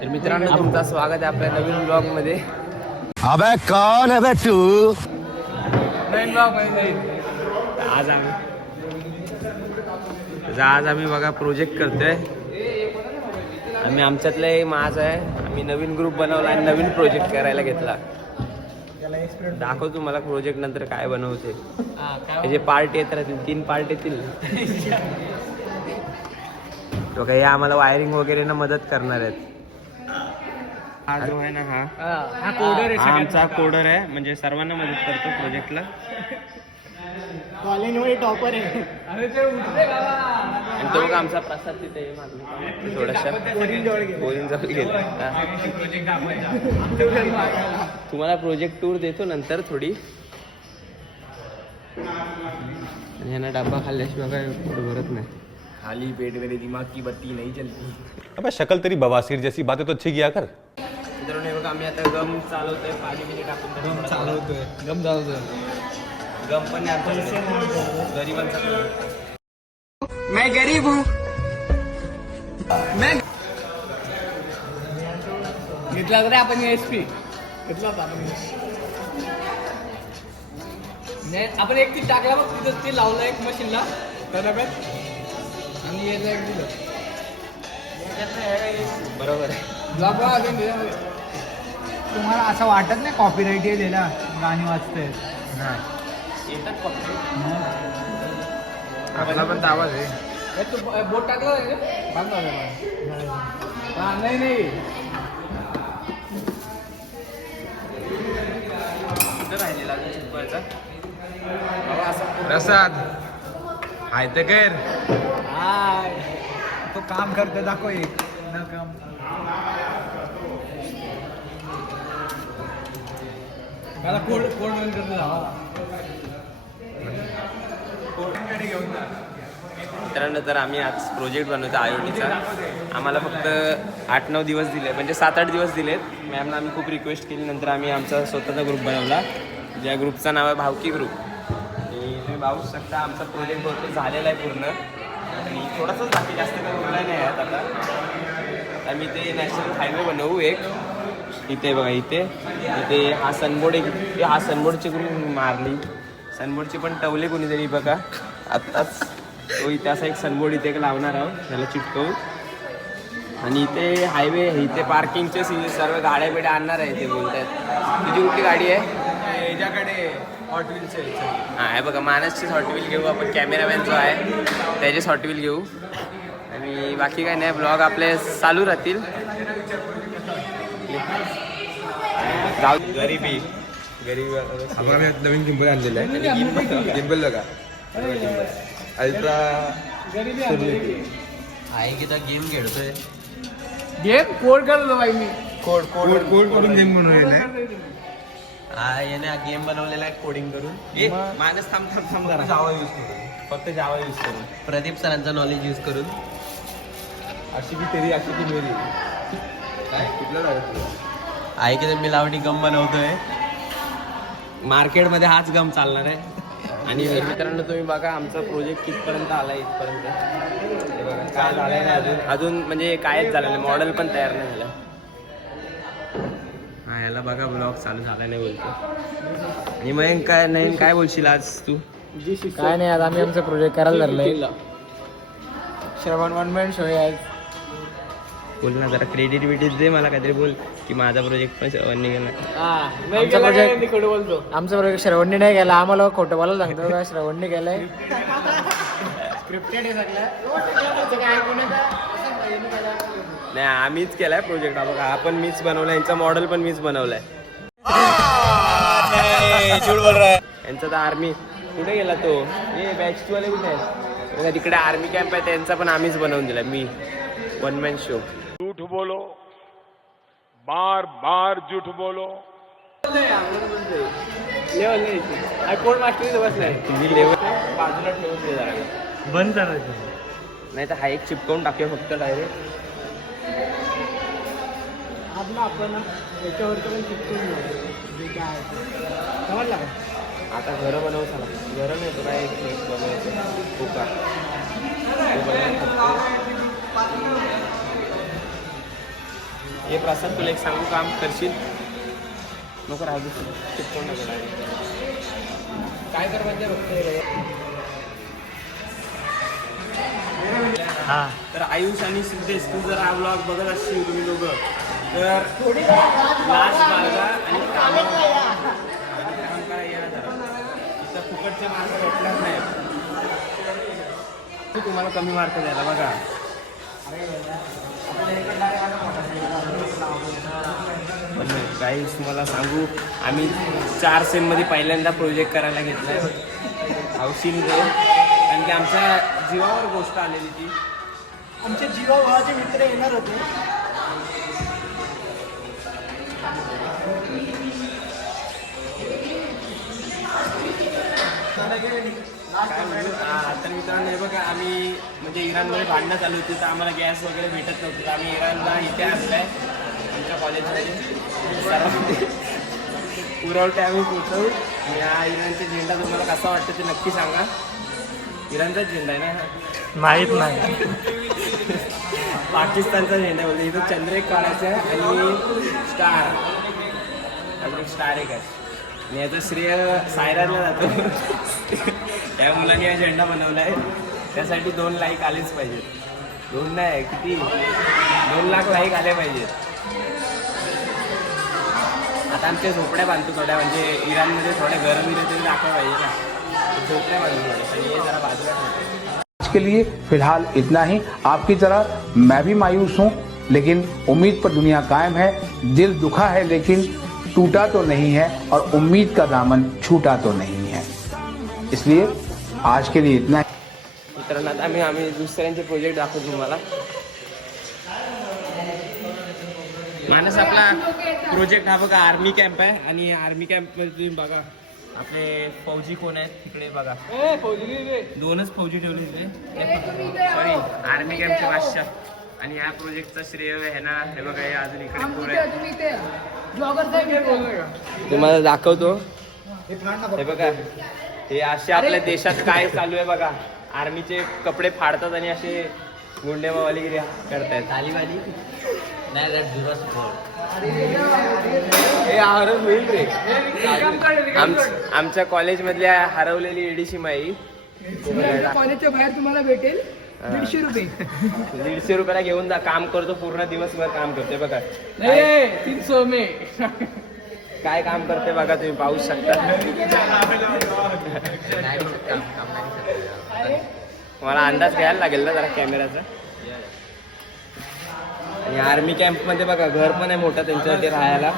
तर मित्रांनो तुमचं स्वागत आहे आपल्या नवीन ब्लॉग मध्ये. अबे कौन है बे तू? नवीन ब्लॉग मध्ये आज आम्ही बघा प्रोजेक्ट करतोय. आम्ही आमच्यातले माझ आहे, आम्ही नवीन ग्रुप बनवला आणि नवीन प्रोजेक्ट करायला घेतला. दाखव तुम्हाला प्रोजेक्ट नंतर काय बनवते. त्याचे पार्ट येत राहतील, 3 पार्ट येतील. तो काही आम्हाला वायरिंग वगैरे ना मदत करणार आहेत. हा जो आहे ना हा कोडर आहे, आमचा कोडर आहे, म्हणजे सर्वांना मदत करतो प्रोजेक्टला. कॉलेजमध्ये टॉपर आहे. आणि तो बघा आमचा प्रसाद तिथे थोडासा बोरिंग जवळ गेला. तुम्हाला प्रोजेक्ट टूर देतो नंतर थोडी. आणि यांना डब्बा खाल्ल्याशिवाय काय पोट भरत नाही. खाली पेट मेरे दिमाग की बत्ती नहीं चलती. अबे शक्ल तेरी बवासीर जैसी बातें तो अच्छी किया कर. मित्रांनो हे बघा आम्ही आता गम चालवतोय, पाणी बिणी टाकून गम चालवतोय. गम पण गरीबांचा. मैं गरीब हूँ. मैं घेतला तरी आपण एसपी घेतला होता आपण एक ती टाकला बघ तिथं, ते लावलं एक मशीनला डब्यात आणि यायला एक दिलं. बरोबर आहे. तुम्हाला असं वाटत नाही कॉपीराईट लिहिला गाणी वाचते? येतात कॉपी. आपला पण आवाज आहे. तू बोट टाकला नाही नाही राहिलेला प्रसाद हाय तर कर. तो काम करते दाखव एक न काम. मला कोड रन करतो. मित्रांनो तर आम्ही आज प्रोजेक्ट बनवतो आयोडीचा. आम्हाला फक्त 8-9 दिवस दिले, म्हणजे 7-8 दिवस दिलेत. मॅमला आम्ही खूप रिक्वेस्ट केली, नंतर आम्ही आमचा स्वतःचा ग्रुप बनवला, ज्या ग्रुपचं नाव आहे भावकी ग्रुप. आणि तुम्ही पाहू शकता आमचा प्रोजेक्ट बहुतेक झालेला आहे पूर्ण, आणि थोडासाच बाकी, जास्त काही उरला नाही आहेत आता. आम्ही ते नॅशनल हायवे बनवू एक. इथे बघा, इथे हा सनबोर्ड एक, हा सनबोर्डची ग्रुप मारली. सनबोर्डची पण टवले कोणीतरी बघा आत्ताच. तो इथे असा एक सनबोर्ड इथे लावणार आहोत, त्याला चिटकवू. आणि इथे हायवे, इथे पार्किंगचे सर्व गाड्या बिड्या आणणार आहे ते बोलत आहेत. तुझी कुठली गाडी आहे? याच्याकडे हॉट व्हीलचे. हां हे बघा, मानसचीच हॉट व्हील घेऊ आपण. कॅमेरामॅन जो आहे त्याचेच हॉट व्हील घेऊ. आणि बाकी काय नाही, ब्लॉग आपले चालू राहतील. गरिबी आपण नवीन गिंबल आणलेलं आहे. गिंबल बघा, अल्ट्रा आहे की तर गेम खेळतोय. गेम कोड करतो बाई मी. कोड करून गेम बनवलेला आहे. हा याने हा गेम बनवलेला आहे कोडिंग करून. मानस थांब जरा. जावा यूज करून, फक्त जावा यूज करून, प्रदीप सरांचा नॉलेज यूज करून. अशी की तेरी अशी की मेरी. काय कुठलं जागा? आहे की तर मिलावटी गम बनवतोय. मार्केटमध्ये हाच गम चालणार आहे. आणि मित्रांनो तुम्ही बघा आमचा प्रोजेक्ट कितपर्यंत आला. इथपर्यंत हे बघा, काय झालंय नाही अजून म्हणजे कायच झालं नाही, मॉडेल पण तयार नाही झालं. हा याला बघा ब्लॉग चालू झाला नाही बोलतो. आणि मग काय नाही, काय बोलशील आज तू? काय नाही, आज आम्ही आमचा प्रोजेक्ट करायला धरलाय. श्रवण 1 मिनिट शो आहे. बोल ना जरा, क्रेडिट बिडिट दे मला, काहीतरी बोल की माझा प्रोजेक्ट पण निघाला. आमचा प्रोजेक्ट श्रवणने नाही गेला. आम्हाला खोटं बोलायला सांगतो का, श्रवणने गेलाय. स्क्रिप्टेड आहे नाही आम्हीच केलाय प्रोजेक्ट. हा बघा, हा पण मीच बनवलाय, यांचा मॉडेल पण मीच बनवलाय. यांचा तर आर्मी कुठे गेला तो? हे बॅच 2 वाले कुठे आहेत बघा, तिकडे आर्मी कॅम्प आहे, त्यांचा पण आम्हीच बनवून दिला. मी 1 मॅन शो. झूठ बोलो, बार बार झूठ बोलो. लेवल नाही, कोण मास्टरी बसलाय. तुम्ही लेवल बाजूला ठेवून दे जरा, बंद करायचं. नाही तर हा एक चिपकवून टाकूया फक्त डायरेक्ट. आपण याच्यावर पण चिपकून समजला का? आता घरं बनवू झाला. घरं नाही तो काय एक बनवायचं खोका. हे प्रसाद तुला एक सांगू काम करशील नको राहू दे चिपकून नको काय कर म्हणजे हा तर आयुष आणि सिद्धेश तू जर हा ब्लॉग बघत असशील तुम्ही दोघं तर लास्ट मार्गा आणि काम करा या जरा इथं फुकटचे मार्क भेटणार नाही तुम्हाला कमी मार्क द्यायला बघा गाईस मला सांगू आम्ही 4 सेममध्ये पहिल्यांदा प्रोजेक्ट करायला घेतला आहे हौशीमध्ये कारण की आमच्या जीवावर गोष्ट आलेली ती आमच्या जीवाभावाचे मित्र येणार होते काय म्हणू तर मित्रांनो हे बघा आम्ही म्हणजे इराणमध्ये भांडणं चालू होती तर आम्हाला गॅस वगैरे भेटत नव्हतं तर आम्ही इराणला इथे आणलाय आमच्या कॉलेजमध्ये सर्वांनी पुरवठे आम्ही पोचवू आणि हा इराणचा झेंडा तुम्हाला कसा वाटतं ते नक्की सांगा इराणचाच झेंडा आहे ना माहीत नाही पाकिस्तानचा झेंडा बोलतो इथं चंद्र एक काढायचा आहे आणि स्टार अजून स्टार एक आहे आणि याचं श्रेय सायराला जातो त्या मुलांनी हा झेंडा बनवला आहे त्यासाठी 2 लाईक आलेच पाहिजेत 2 नाही किती 2 लाख लाईक आले पाहिजेत आता आमच्या झोपड्या बांधतो थोड्या म्हणजे इराणमध्ये थोड्या गरम तरी दाखवा पाहिजे ना झोपड्या बांधतो थोड्या आणि हे जरा बाजूला ठेवतो आज के लिए फिलहाल इतना ही। आपकी तरह मैं भी मायूस हूँ, लेकिन उम्मीद पर दुनिया कायम है। दिल दुखा है लेकिन टूटा तो नहीं है और उम्मीद का दामन छूटा तो नहीं है। इसलिए आज के लिए इतना ही। मित्रांनो आता आम्ही दुसऱ्यांचे प्रोजेक्ट दाखवतो तुम्हाला मानस आपला प्रोजेक्ट हा बघा आर्मी कॅम्प आहे आणि आर्मी कॅम्पमध्ये तुम्ही बघा आपले फौजी कोण आहेत तिकडे बघा 2च फौजी ठेवले तिथे सॉरी आर्मी कॅम्पचे बादशाह आणि या प्रोजेक्टचा श्रेय आहे ना हे बघा हे अजून इकडे पोरं आहेत. तुम्हाला दाखवतो हे बघा हे असे आपल्या देशात काय चालू आहे बघा आर्मीचे कपडे फाडतात आणि असे गुंडेमावालीगिरी करतायत तालीवाली आमच्या कॉलेजमधल्या हरवलेली एडीसी माई कॉलेजच्या बाहेर तुम्हाला भेटेल 150 रुपये 150 रुपयाला घेऊन जा काम करतो पूर्ण दिवसभर काम करते बघा 300 मे काय काम करते बघा तुम्ही पाहू शकता मला अंदाज घ्यायला लागेल ना जरा कॅमेराचा आणि आर्मी कॅम्प मध्ये बघा घर पण आहे मोठा त्यांच्यासाठी राहायला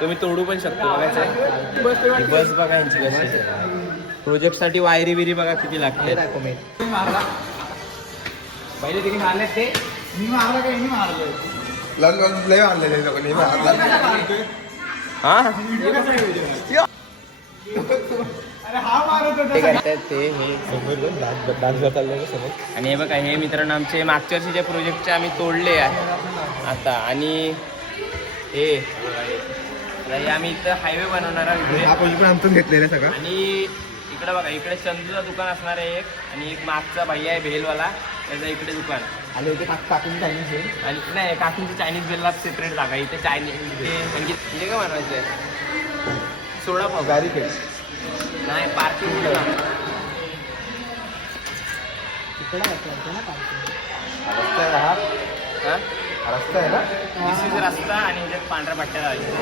तुम्ही तोडू पण शकतो बघायचं बस बघा यांची कशी प्रोजेक्ट साठी वायरी बिरी बघा किती लागते पहिले तिने मारले ते मी मारला काही मी मारलोय लय आणलेले लोकांनी हा अरे हा मारत होता ते करतायत ते हे आणि हे बघा हे मित्रांनो आमचे मागच्या वर्षीच्या प्रोजेक्टचे आम्ही तोडले आहे आता आणि हे आम्ही इथं हायवे बनवणार आहे आमचं घेतलेलं सगळं आणि इकडे बघा इकडे चंदूचं दुकान असणार आहे एक आणि एक मागचा भैया आहे भेलवाला त्याचं इकडे दुकान आले होते काकीन चायनीज आणि नाही काकींची चायनीज बेलला सेपरेट जागा इथे चायनीज म्हणजे इथे काय बनवायचं आहे सोडा पाव गाडी खेळ नाही पार्किंग रस्ता आहे ना रस्ता आणि ह्याच्यात पांढऱ्या पट्ट्या लावायच्या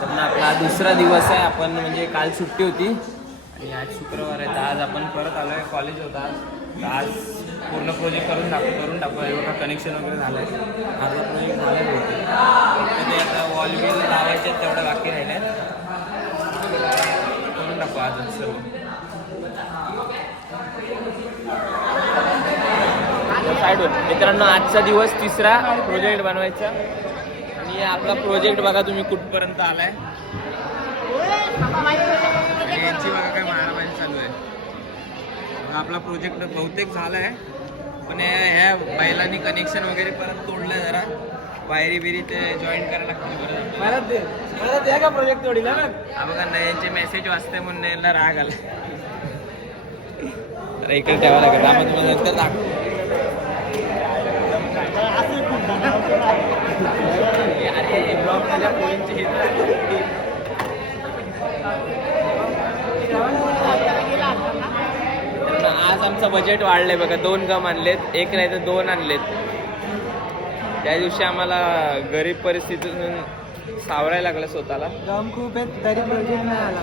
तर ना आपला दुसरा दिवस आहे आपण म्हणजे काल सुट्टी होती आणि आज शुक्रवार आहे तर आज आपण परत आलो आहे कॉलेज होता तर आज पूर्ण प्रोजेक्ट करून टाकू हे बघा कनेक्शन वगैरे झालं आहे अर्धा प्रोजेक्ट झालं होते तर ते आता वॉल बिल लावायचे तेवढं बाकी राहिले करून टाकू आजच सर्व साईडवर मित्रांनो आजचा दिवस तिसरा प्रोजेक्ट बनवायचा आणि आपला प्रोजेक्ट बघा तुम्ही कुठपर्यंत आलाय आणि यांची बघा काय मारामारी चालू आहे आपला प्रोजेक्ट बहुतेक झाला आहे पण ह्या बैलांनी कनेक्शन वगैरे परत तोडलं जरा वायरी बिरी ते जॉईन करायला लागते परत द्या का प्रोजेक्ट तोडीला ना हा बघा ना यांचे मेसेज वाचते म्हणून यांना राग आला अरे इकडे ठेवा लागेल आम्हाला तुम्हाला नंतर दाखवतो अरे ब्लॉग माझ्या पोरींचे आज आमचं बजेट वाढलंय बघा. 2 गम आणलेत, एक नाही तर 2 आणलेत. त्या दिवशी आम्हाला गरीब परिस्थितीतून सावरायला लागलं स्वतःला. गम खूप आहेत तरी प्रोजेक्ट नाही आला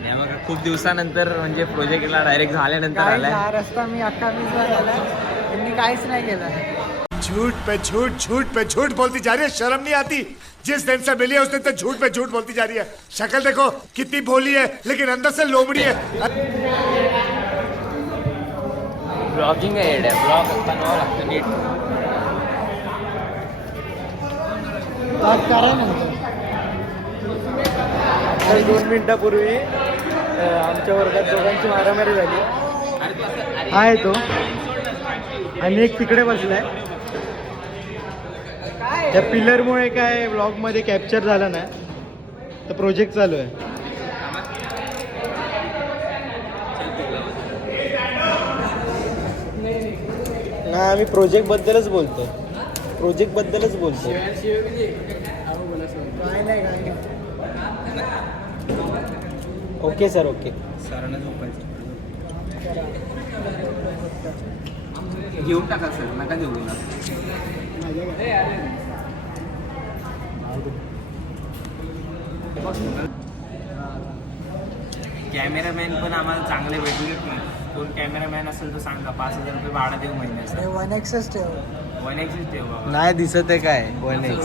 नाही मग खूप दिवसानंतर म्हणजे प्रोजेक्टला डायरेक्ट झाल्यानंतर आलाय. हा रस्ता मी अख्खा मिस झाला, त्यांनी काहीच नाही केलं. झूठ पे झूठ बोलती जा रही है, शर्म नहीं आती? जिस दिन से मिली है उस दिन से झूठ पे झूठ बोलती जा रही है. शक्ल देखो कितनी भोली है लेकिन अंदर से लोमड़ी है. ब्लॉगिंग आहे येड्या, ब्लॉग बनवावं लागतं नीट. करा नंतर. 2 मिनिटापूर्वी आमच्या वर्गात दोघांची मारामारी झाली. आहे तो आणि एक तिकडे बसलाय. त्या पिलरमुळे काय ब्लॉगमध्ये कॅप्चर झाला नाही, तर प्रोजेक्ट चालू आहे. नाही आम्ही प्रोजेक्ट बद्दलच बोलतो. काय नाही ओके सर ओके. सरांना झोपायचं. घेऊन टाका सर, नका देऊ ना. कॅमेरामॅन पण आम्हाला चांगले भेटले. कोण कॅमेरामॅन असेल तर सांगा, 5,000 रुपये भाडा देऊ महिन्याचा. 1x ठेव. 1x ठेव बाबा. नाही दिसत आहे काय 1x.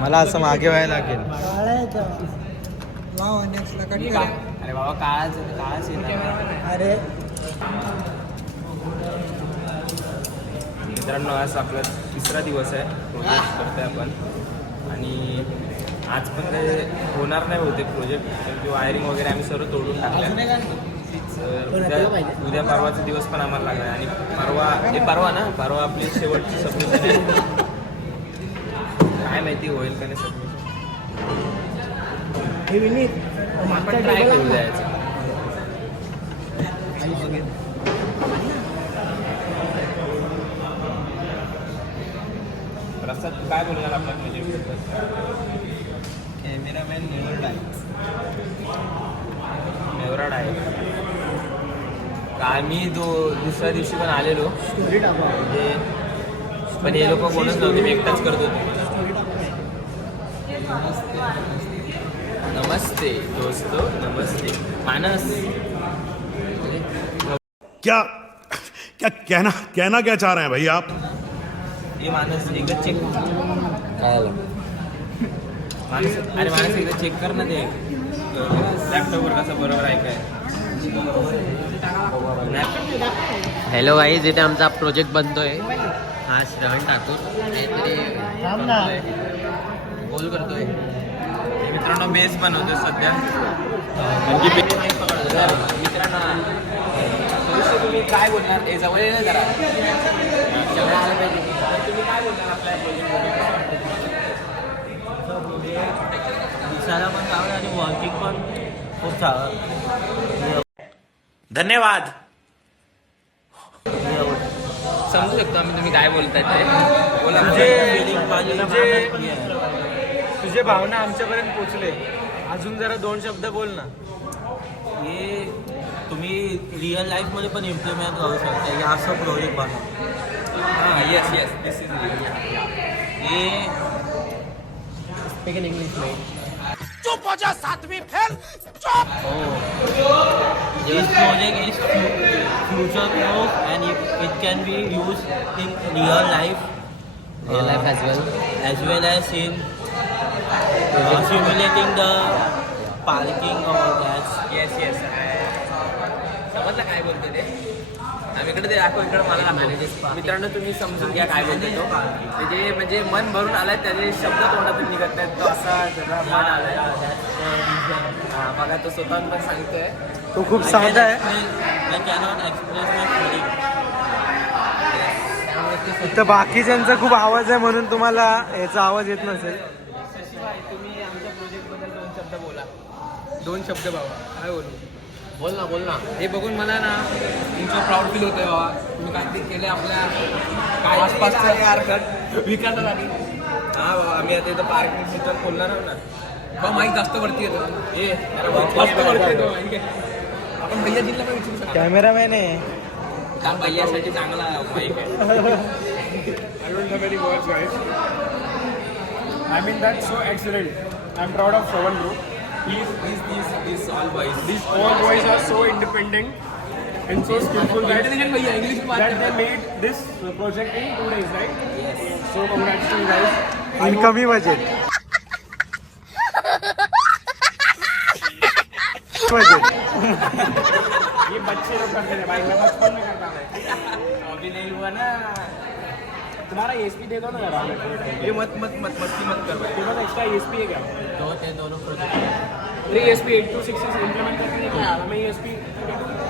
मला असं मागे व्हायला लागेल. अरे बाबा काळाच येणार. अरे मित्रांनो आज आपला 3रा दिवस आहे प्रोजेक्ट करतोय आपण. आणि आज पण काही होणार नाही बहुतेक प्रोजेक्ट, कारण वायरिंग वगैरे आम्ही सर्व तोडून टाकलं. उद्या परवाचा दिवस पण आम्हाला लागला. आणि परवा आपली शेवटची सबमिशन आहे. काय माहिती होईल का नाही सबमिशन, आपण ट्राय करू द्यायचं. प्रसाद काय बोलणार आपल्या प्रोजेक्टबद्दल? कॅमेरामॅन नेवराड आहे. आम्ही दुसऱ्या दिवशी पण आलेलो म्हणजे, पण हे लोक कोणच नव्हते, मी एकटाच करत होतो. नमस्ते दोस्तो, नमस्ते मानस. क्या कहना क्या चाह रहे हैं भाई आप? ये मानस एकदा चेक मानस. अरे मानस एकदा चेक कर ना ते लॅपटॉपवर कसं बरोबर आहे काय. हॅलो गाईज, इथे आमचा प्रोजेक्ट बनतोय. हा श्रवण ठाकूर काहीतरी बोल करतोय. मित्रांनो बेस बनवतोय सध्या. मित्रांनो तुम्ही काय बोलणार? हे जवळ येणार जरा, जेवढं आलं पाहिजे. तुम्ही काय बोलणार आपल्या दिसायला पण चांगलं आणि वर्किंग पण खूप चांगलं. धन्यवाद. समजू शकतो आम्ही तुम्ही काय बोलताय ते. बोला. तुझे भावना आमच्यापर्यंत पोचले. अजून जरा 2 शब्द बोल ना. हे तुम्ही रिअल लाईफमध्ये पण इम्प्लिमेंट करू शकता. हे असं प्रोजेक्ट बनवा. हां येस दिस इज हे स्पीक इन इंग्लिश में. चुप हो जा 7वीं फेल. चुप. This project is future proof and it can be used in real life as well as in simulating the parking or gas. Yes समजलं काय बोलतो ते. आम्ही इकडे ते दाखव, इकडे मला दाखव. मित्रांनो तुम्ही समजून घ्या काय बोलतो तो. म्हणजे मन भरून आलाय, त्याचे शब्द तोंडातून निघत नाहीत. तो असा जरा मन आलाय. हा बघा तो स्वतःहून पण सांगतोय. तो खूप साधा आहे. I cannot express my feeling. इथं बाकीच्यांचा खूप आवाज आहे म्हणून तुम्हाला याचा आवाज येत नसेल. तुम्ही आमच्या प्रोजेक्टबद्दल 2 शब्द बोला. 2 शब्द बाबा काय बोलू. बोल ना हे बघून मला ना तुमचं प्राऊड फील होतंय बाबा. तुम्ही काहीतरी केलं आपल्या काय आसपासच्या विकासासाठी. हा बाबा आम्ही आता इथं पार्किंग खोलणार आहोत ना. बा माईक जास्त वरती येतो. जास्त वरती येतो माईक आहे. आपण भैया जिल्हा पण विचारू शकतो. कॅमेरामॅन आहे. त्या भैयासाठी चांगला माईक आहे. I don't have any words, guys. I mean, that's so excellent. I'm proud of Shravan bro. These all boys. These all boys are so independent and so skillful that, intelligent भैया English में बात that they करते हैं. made this project in 2 days, right? Yes. So congrats to you guys. आणि कमी budget. ये बच्चे लोग करते थे भाई, मैं बचपन में करता था. अभी नहीं हुआ ना. तुम्हारा ESP दे दो ना यार. ये मस्ती मत कर भाई. ये बस एक्स्ट्रा ESP है क्या? दोनों प्रोजेक्ट. अरे ESP 826 इम्प्लीमेंट करके नहीं किया. हमें ESP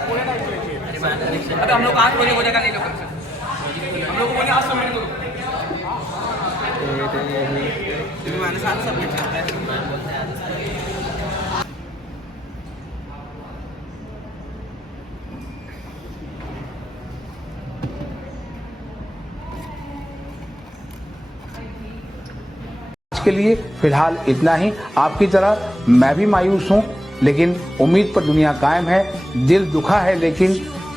पूरे टाइप के चाहिए. अबे हम लोग आज प्रोजेक्ट हो जाएगा नहीं लोग हम लोग को बोले आज सबमिट करो. तुम्ही माझ्या साथ सबमिट करताय. आज के लिए फिलहाल इतना ही। आपकी तरह मैं भी मायूस हूँ, लेकिन उम्मीद पर दुनिया कायम है। दिल दुखा है लेकिन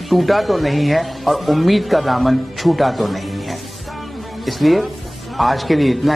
टूटा तो नहीं है, और उम्मीद का दामन छूटा तो नहीं है। इसलिए आज के लिए इतना